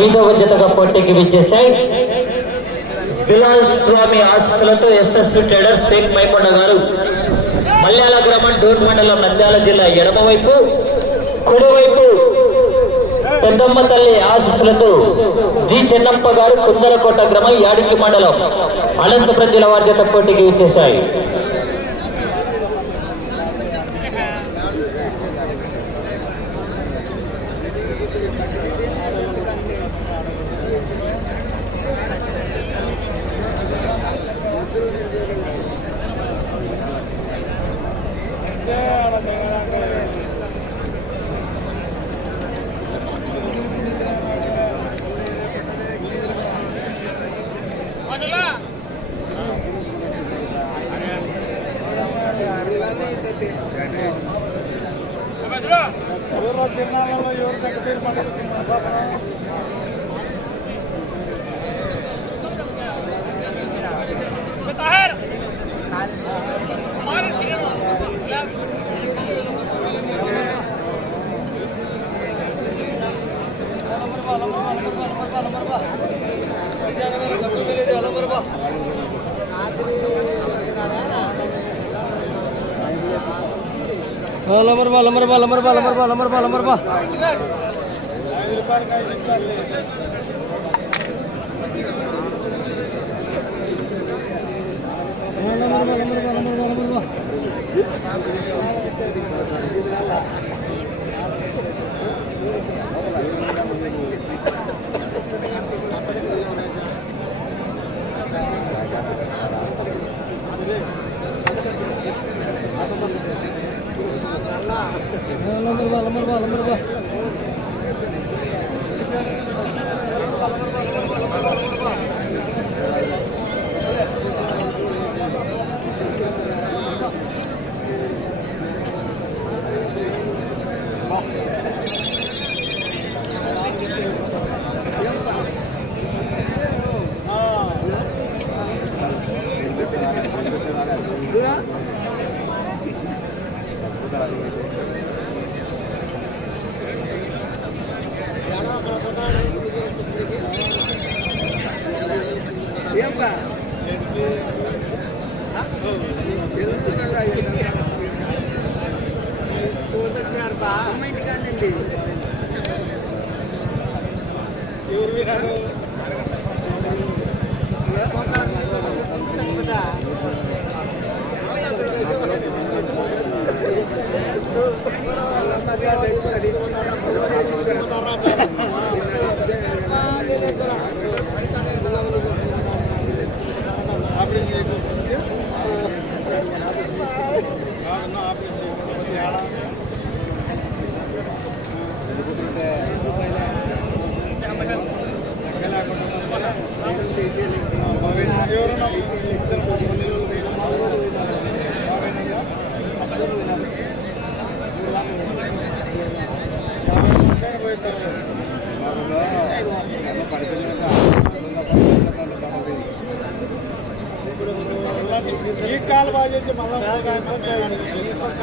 ఐదవ జతగా పోటీకి విచ్చేశాయి. బిలాల్ స్వామి ఆశీస్సులతో ఎస్ఎస్వి ట్రేడర్ షేక్ మైకొండ గారు మల్యాల గ్రామం డోర్ మండలం నంద్యాల జిల్లా ఎడమవైపు కుడివైపు పెద్దమ్మ తల్లి ఆశీస్సులతో జి చెన్నప్ప గారు కుందరకోట గ్రామం యాడికి మండలం అనంతపురం జిల్లా వారి జత పోటీకి విచ్చేశాయి. అమర్ బాల్ అమర్ బాల్ అమర్ బాల్ అమర్ బాల్ అమర్ బాల్ అమర్ బాల్ అమర్ బాల్. 넘어가 넘어가 넘어가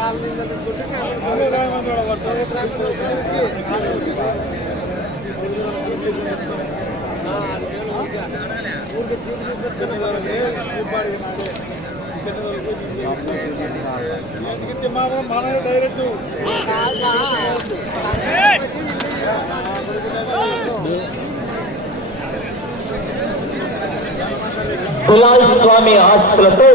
కాలు మాత్రం మన డైరెక్ట్ గులాల్ స్వామి ఆస్తులతో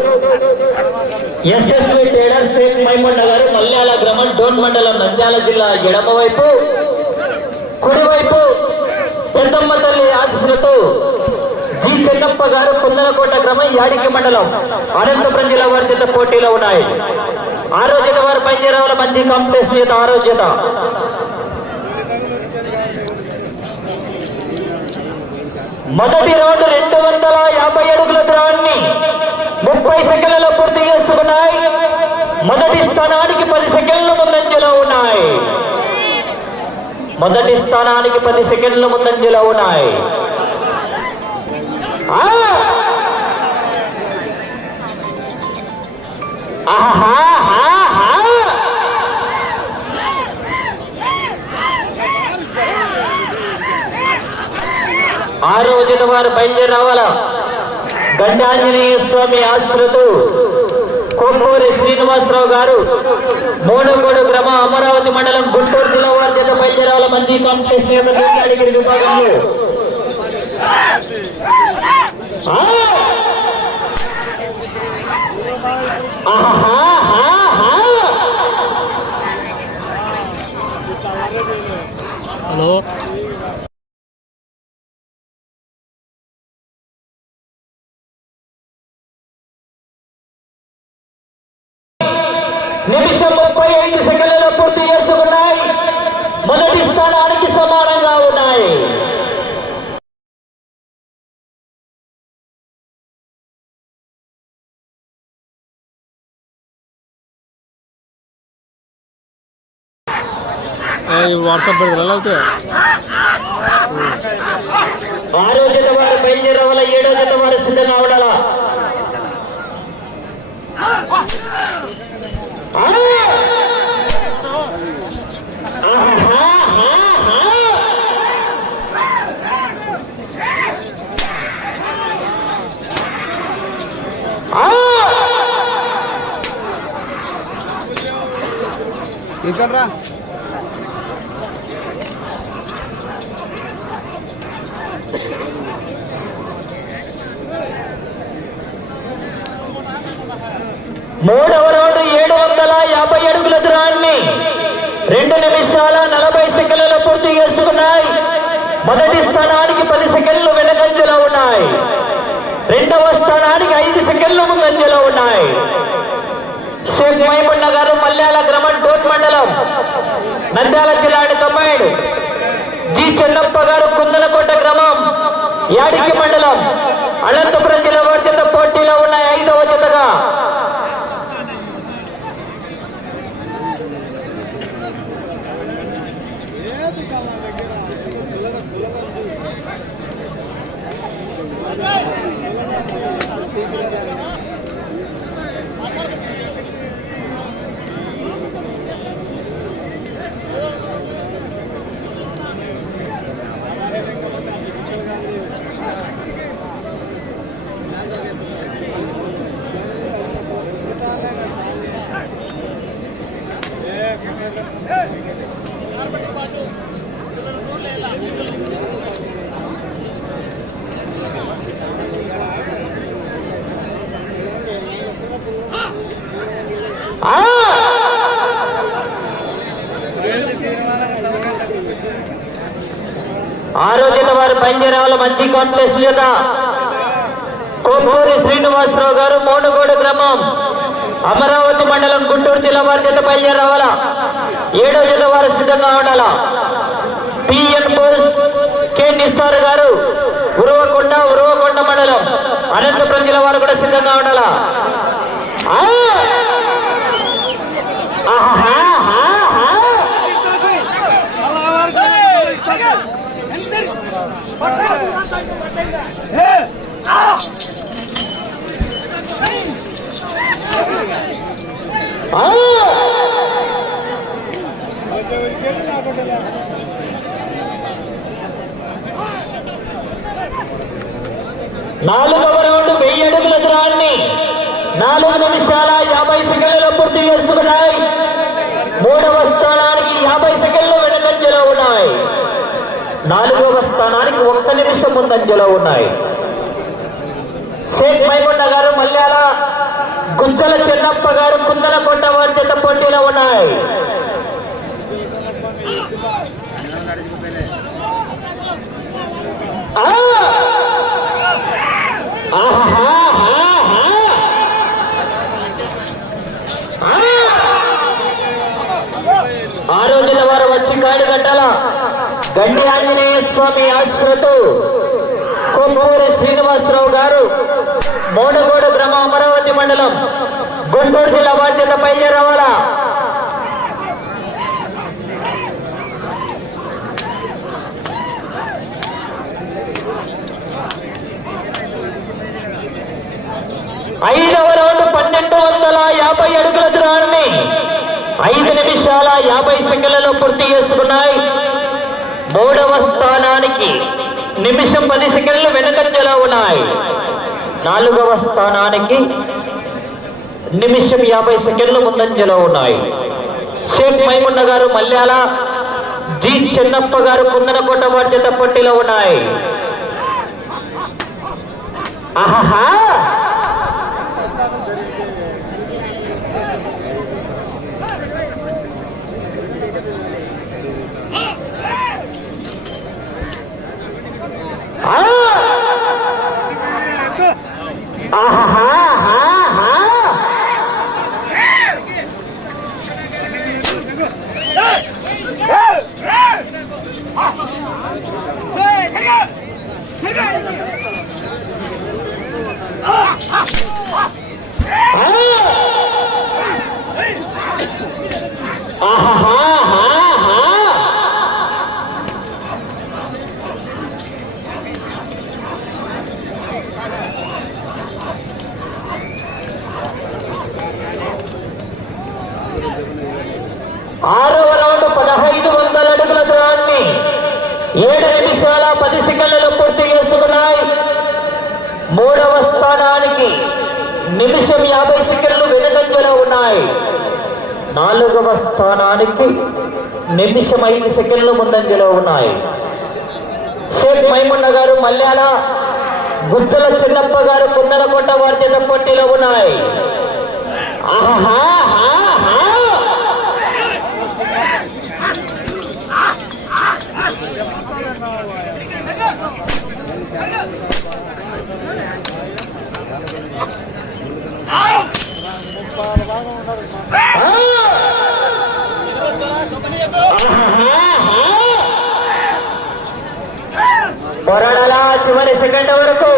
ఎస్ఎస్వి టేలర్ షేక్ మైముండ గారు మల్యాల గ్రామం డోన్ మండలం నంద్యాల జిల్లా ఎడమవైపు కుడివైపు పెద్దమ్మ తల్లి ఆశీస్సులతో జి చెన్నప్ప గారు కుందలకోట గ్రామం యాడికి మండలం అనంతపురం జిల్లా వారి చేత పోటీలో ఉన్నాయి. ఆరోగ్యత వారి పైచేరావుల మంచి కాంపిటీషన్ చేత ఆరోగ్యత మొదటి రోజు రెండు వందల యాభై అడుగుల దూరాన్ని ముప్పై సెకండ్లలో పూర్తి చేసుకున్నాయి. మొదటి స్థానానికి పది సెకండ్ల ముందంజలో ఉన్నాయి. మొదటి స్థానానికి పది సెకండ్ల ముందంజలో ఉన్నాయి. ఆహా ఆ రోజున వారు బయలుదేరి రావాలా? గండాంజనేయ స్వామి ఆశ్రతు. కొమ్మూరి శ్రీనివాసరావు గారు మూడకోడు గ్రామ అమరావతి మండలం గుంటూరు జిల్లా వారి చేత బయలుదేరాల మంచి కాంపిటీషన్ విభాగంలో. హలో. ముప్పై ఐదు సెకండ్లలో పూర్తి చేసుకున్నాయి. మొదటి స్థానానికి సమానంగా ఉన్నాయి. వాట్సాప్ పెడతారా లేకపోతే? ఆరో జత వారు బయలుదేరే వల్ల ఏడో జత వారు సిద్ధంగా ఉండాలా ఆ! ఇక్కడ రా మూడవ రౌండ్ ఏడు వందల యాభై అడుగుల దూరాన్ని రెండు నిమిషాల నలభై సెకండ్లలో పూర్తి చేసుకున్నాయి. మొదటి స్థానానికి పది సెకండ్లు వెనకంజలో ఉన్నాయి. రెండవ స్థానానికి ఐదు సెకండ్లు ముందంజలో ఉన్నాయి. షేక్ మైమున్న గారు మల్యాల గ్రామం డోట్ మండలం. నంద్యాల జిల్లా కమ్మాయిడు జి చెన్నప్ప గారు కుందలకోట గ్రామం యాడికి మండలం. అనంతపురం జిల్లా వారి పోటీలో ఉన్నాయి ఐదవ జతగా ఆ! ఆ రోజున వారు బయలుదేరాల మంచి కోపూరి శ్రీనివాసరావు గారు మోనుగోడు గ్రామం. అమరావతి మండలం గుంటూరు జిల్లా వారి బయలుదేరి బయలుదేరావాలా ఏడో జత వారు సిద్ధంగా ఉండాలా? పిఎన్ బోల్స్ కె నిస్సార్ గారు ఉరవకొండ ఉరవకొండ మండలం. అనంతపురం జిల్లా వారు కూడా సిద్ధంగా ఉండాలా? నాలుగవ రౌండ్ వెయ్యి అడుగుల దూరాన్ని నాలుగు నిమిషాల యాభై సెకండ్లలో పూర్తి చేసుకున్నాయి. మూడవ స్థానానికి యాభై సెకండ్లు వెనకంజలో ఉన్నాయి. నాలుగవ స్థానానికి ఒక్క నిమిషం ముందంజలో ఉన్నాయి షేక్ మైకొండ గారు మల్యాల గుజ్జల చెన్నప్ప గారు కుందనకొండ వారి చేత పోటీలో ఉన్నాయి ఆ! ఆహాహాహాహా! రోజున వారు వచ్చి కాడు గంటల గండి ఆంజనేయ స్వామి ఆశ్రతో. కొమ్మూరి శ్రీనివాసరావు గారు. మోడగోడు గ్రామం అమరావతి మండలం. గుంటూరు జిల్లా బాధ్యత బయలుదేరవాలా ఐదవ రౌండ్ పన్నెండు వందల యాభై అడుగుల దూరాన్ని ఐదు నిమిషాల యాభై సెకండ్లలో పూర్తి చేసుకున్నాయి. మూడవ స్థానానికి నిమిషం పది సెకండ్లు వెనుకంజలో ఉన్నాయి. నాలుగవ స్థానానికి నిమిషం యాభై సెకండ్లు ముందంజలో ఉన్నాయి. షేక్ మైమున్న గారు మల్యాల జి చెన్నప్ప గారు కుందనకోట బాధ్యత పట్టిలో ఉన్నాయి. ఆహాహా! ఆ! ఆహాహాహాహా! ఆ! ఆహాహాహాహా! ఆరవ రౌండ్ పదహైదు వందల అడుగుల దూరాన్ని ఏడు నిమిషాల పది సెకండ్లలో పూర్తి చేసుకున్నాయి మూడవ స్థానానికి నిమిషం యాభై సెకండ్లు వెనుకంజలో ఉన్నాయి నాలుగవ స్థానానికి నిమిషం ఐదు సెకండ్లు ముందంజలో ఉన్నాయి. షేక్ మైమున్న గారు మల్యాల గుజ్జల చిన్నప్ప గారు కుందనకొండ వారి చేత పోటీలో ఉన్నాయి. ఆహా ముప్పాల పోరాడాలా చివరి సెకండ్ వరకు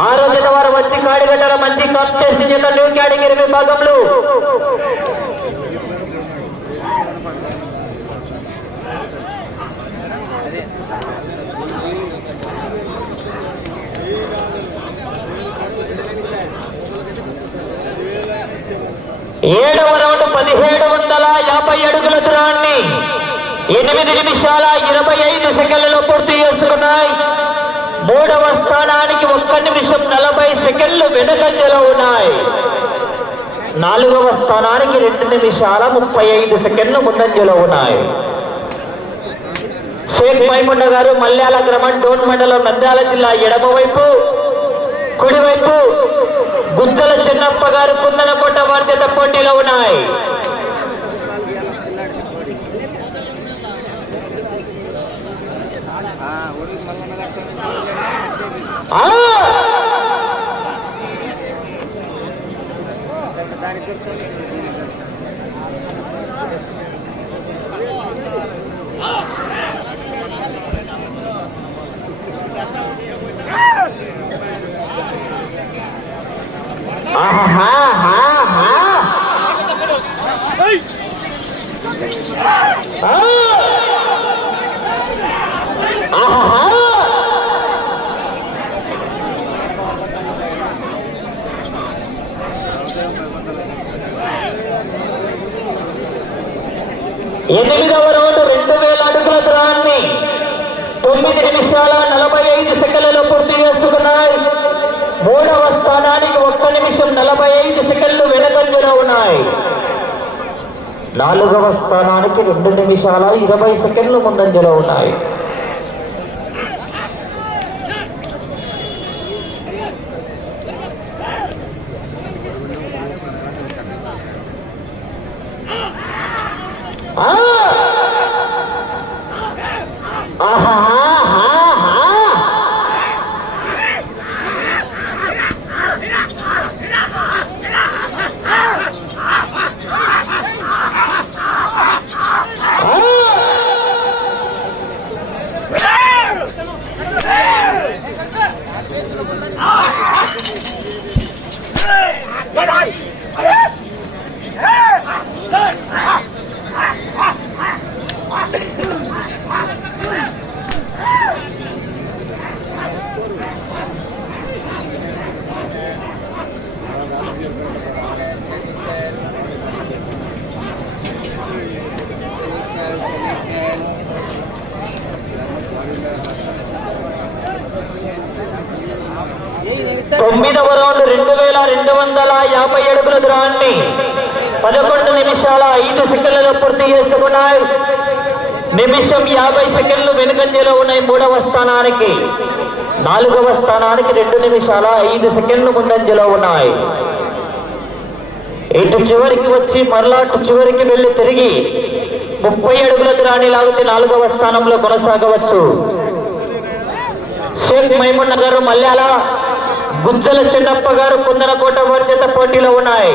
ఆ రోజున వారు వచ్చి కాడిగడ్డల మంచి కాంపిటీషన్ యొక్క న్యూ కేటగిరీ విభాగంలో. ఏడవ యాభై అడుగుల దూరాన్ని ఎనిమిది నిమిషాల ఇరవై ఐదు సెకండ్లలో పూర్తి చేసుకున్నాయి. మూడవ స్థానానికి ఒక్క నిమిషం నలభై సెకండ్లు వెనుకంజలో ఉన్నాయి. నాలుగవ స్థానానికి రెండు నిమిషాల ముప్పై ఐదు సెకండ్లు ముందంజలో ఉన్నాయి. షేక్ మైముండ గారు మల్యాల గ్రామం డోన్ మండలం నంద్యాల జిల్లా ఎడమవైపు కుడివైపు గుజ్జల చిన్నప్ప గారు కుందనకోట వారి పోటీలో ఉన్నాయి. ఆ! ఎనిమిదవ రౌండ్ రెండు వేల అడుగుల దూరాన్ని తొమ్మిది నిమిషాల నలభై ఐదు సెకండ్లలో పూర్తి చేసుకున్నాయి. మూడవ స్థానానికి ఒక్క నిమిషం నలభై ఐదు సెకండ్లు వెనకంజలో ఉన్నాయి. నాలుగవ స్థానానికి రెండు నిమిషాల ఇరవై సెకండ్లు ముందంజలో ఉన్నాయి. ஆஹா అడుగుల పదకొండు నిమిషాల ఐదు సెకండ్లలో పూర్తి చేసుకున్నాయి. నిమిషం యాభై సెకండ్లు వెనుకంజలో ఉన్నాయి మూడవ స్థానానికి. నాలుగవ స్థానానికి రెండు నిమిషాల ఐదు సెకండ్లు ముందంజలో ఉన్నాయి. ఇటు చివరికి వచ్చి మరలా అటు చివరికి వెళ్ళి తిరిగి ముప్పై అడుగుల రాణి లాగితే నాలుగవ స్థానంలో కొనసాగవచ్చు. షేక్ మైమున్ గారు మల్యాల గుజ్జల చిన్నప్ప గారు కుందనకోట వర్జిత పోటీలో ఉన్నాయి.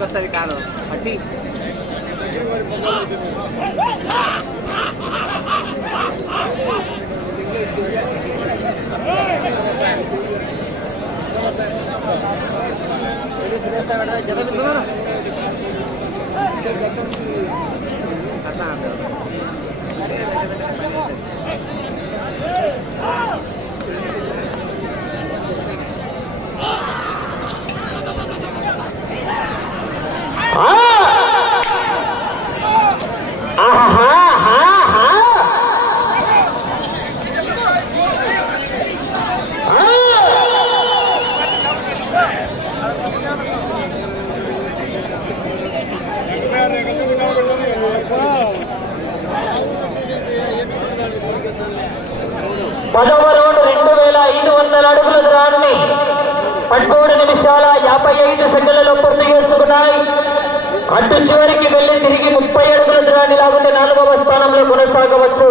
జస్ట్ కాదు. అట్టి జత బిందుమను ఆ! ఆహాహాహా! ఆ! పదవ రౌండ్ రెండు వేల ఐదు వందల అడుగుల దూరాన్ని పదమూడు నిమిషాల యాభై ఐదు సెకండ్లలో పూర్తి చేసుకున్నాయి అటు చివరికి వెళ్ళి తిరిగి ముప్పై అడుగుల దూరాన్ని లాగితే నాలుగవ స్థానంలో కొనసాగవచ్చు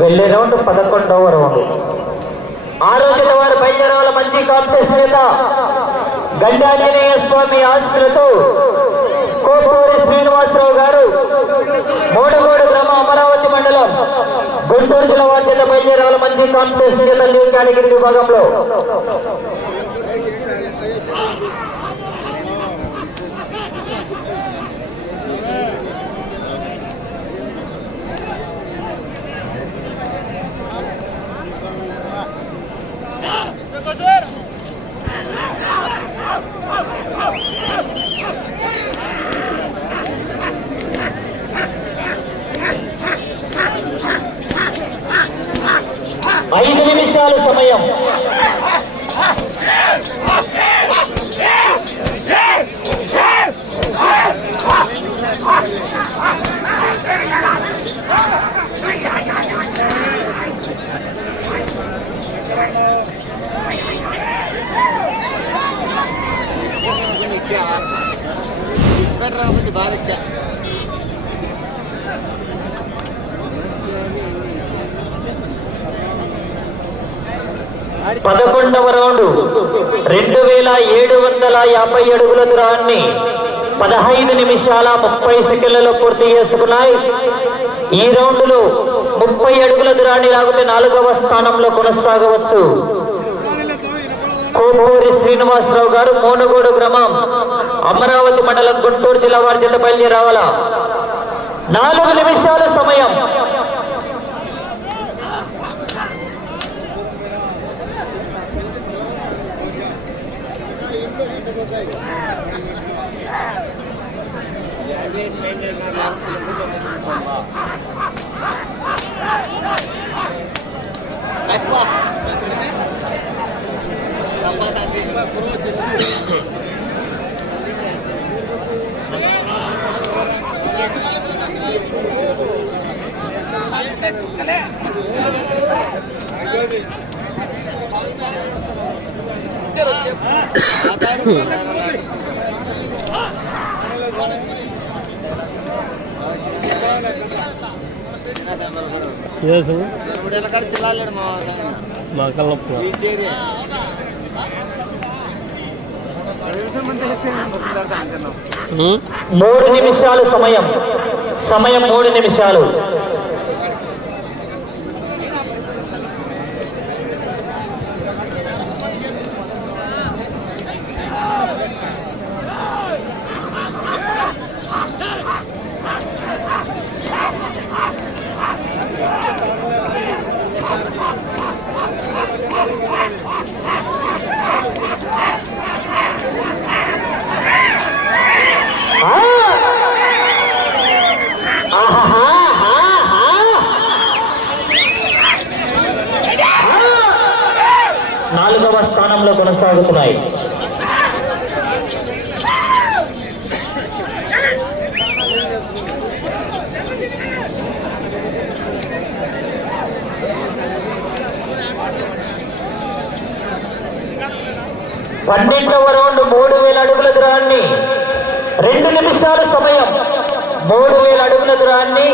వెళ్ళే రౌండ్ పదకొండవ రౌండ్ ఆరోగ్యత వారు బయలుదేరాల మంచి కాంపిటీషన్ నేత గండాంజనేయ స్వామి ఆశలతో కోపూరి శ్రీనివాసరావు గారు మోడగోడు గ్రామ అమరావతి మండలం గుంటూరు జిల్లా వారి చేత బయలుదేరాల మంచి కాంపిటీషన్ నేత లీగ్ కేటగిరీ విభాగంలో. ఐదు నిమిషాల సమయం Ah! పదకొండవ రౌండ్. రెండు వేల ఏడు వందల యాభై అడుగుల దూరాన్ని పదహైదు నిమిషాల ముప్పై సెకండ్లలో పూర్తి చేసుకున్నాయి. ఈ రౌండ్లో ముప్పై అడుగుల దూరాన్ని లాగితే నాలుగవ స్థానంలో కొనసాగవచ్చు. కోపూరి శ్రీనివాసరావు గారు మోనగోడు గ్రామం అమరావతి మండలం గుంటూరు జిల్లా వారి జిల్లపల్లి రావాల నాలుగు నిమిషాల సమయం మా మా కళ్ళప్పు మూడు నిమిషాలు సమయం. సమయం మూడు నిమిషాలు ఆ! ఆహాహాహాహా! ఆ! స్థానంలో కొనసాగుతున్నాయి. పన్నెండవ రౌండ్ మూడు వేల అడుగుల దూరాన్ని. రెండు నిమిషాల సమయం. మూడు వేల అడుగుల దూరాన్ని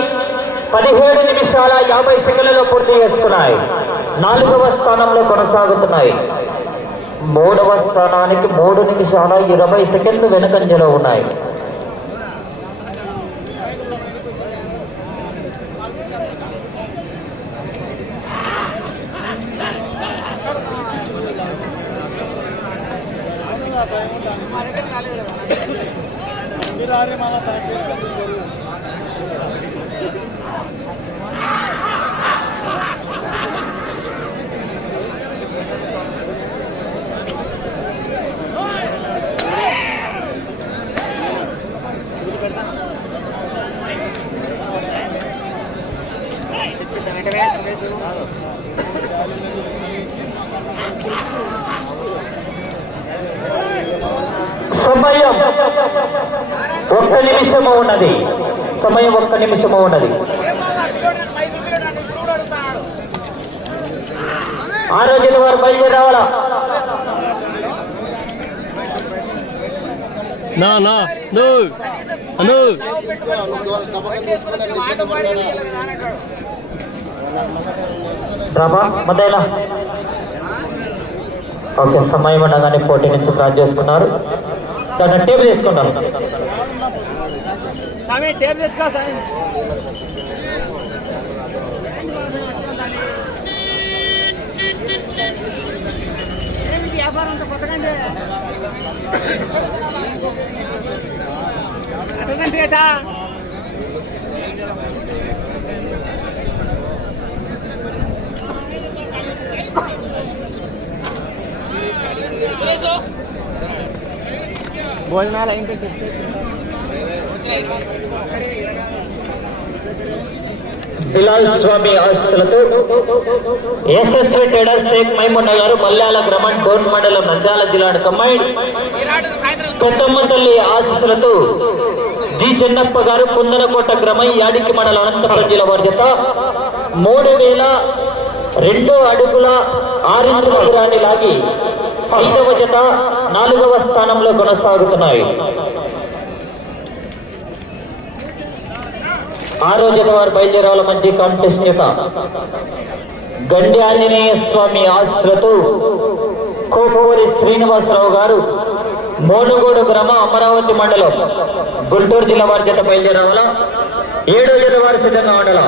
పదిహేడు నిమిషాల యాభై సెకండ్లలో పూర్తి చేసుకున్నాయి. నాలుగవ స్థానంలో కొనసాగుతున్నాయి. మూడవ స్థానానికి మూడు నిమిషాల ఇరవై సెకండ్లు వెనుకంజలో ఉన్నాయి. మీరు ఆరే మన తన పేరు సమయం ఒక్క నిమిషము ఉన్నది. సమయం ఒక్క నిమిషము ఉన్నది. ఆ రోజున వారు బయలుదేరి రావాలా? నా నా నో అను ప్రభా మధ్యలో. ఓకే సమయం ఉండగానే పోటీ నుంచి ప్లాన్ చేసుకున్నారు. దాన్ని టేబుల్ తీసుకుంటాం వ్యాపారం భోజనాలు అయింటే చెప్పు బిలాల్ స్వామి ఆశలతో ఎస్ఎస్వి ట్రేడర్ షేక్ మైమున్న గారు మల్యాల గ్రామం డోన్ మండలం నంద్యాల జిల్లా కమ్మైడ్ కొత్తమ్మ తల్లి ఆశీస్సులతో జి చెన్నప్ప గారు కుందనకోట గ్రామం యాడికి మండలం అనంతపురం జిల్లా వారి చేత మూడు వేల రెండు అడుగుల ఆరించుల దూరాన్ని లాగి ఐదవ జత నాలుగవ స్థానంలో కొనసాగుతున్నాయి. ఆరో జత వారు బయలుదేరాల మంచి కాంటెస్ట్ జత. గండి ఆంజనేయ స్వామి ఆశ్రతు. కోపూరి శ్రీనివాసరావు గారు మోనుగోడు గ్రామ అమరావతి మండలం గుంటూరు జిల్లా వారి జత బయలుదేరావాలా? ఏడో జత వారి సిద్ధంగా ఉండాల?